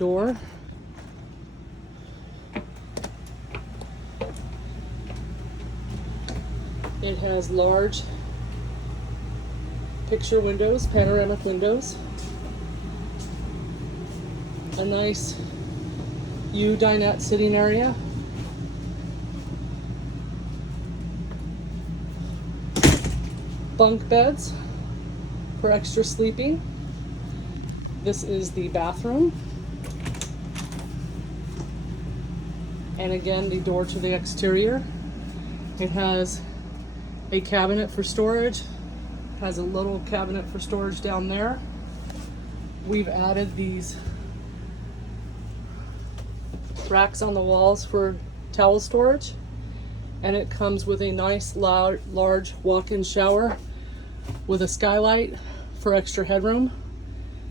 door. It has large picture windows, panoramic windows, a nice U dinette sitting area, bunk beds for extra sleeping. This is the bathroom. And again, the door to the exterior. It has a cabinet for storage, has a little cabinet for storage down there. We've added these racks on the walls for towel storage, and it comes with a nice large walk-in shower with a skylight for extra headroom.